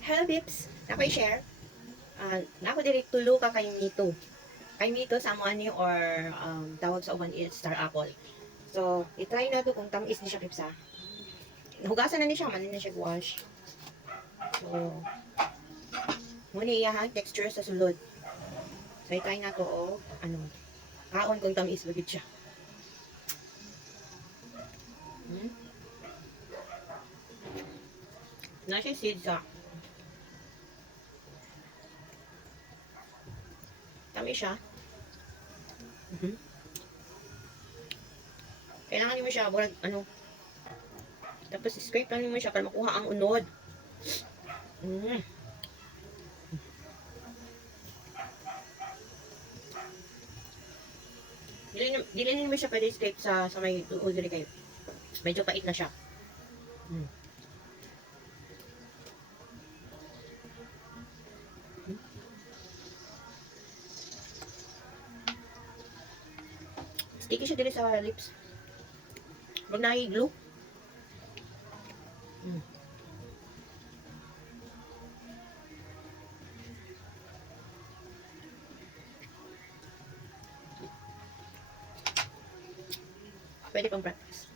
Hello, Bips. Ako i-share. Ako diri tulo ka kay Mito. Kay Mito, someone ni or tawag sa uban is Star Apple. So, i-try na to kung tamis ni siya, Bips, ha. Hugasan na ni siya, manin na siya wash. So, muna iya ha, texture sa sulod. So, i-try na to, kaon kung tamis bagid siya. Hmm? Na siya seeds, ha. Tamis siya. Mhm. Kailangan mo siya, tapos scrape lang mo siya para makuha ang unod. Mm. Dili mo siya pwede scrape sa may uod dili kayo. Medyo pait na siya. Mm. Sticky siya dili sa lips. Wag na i-glue. Mm. Pwede pang practice.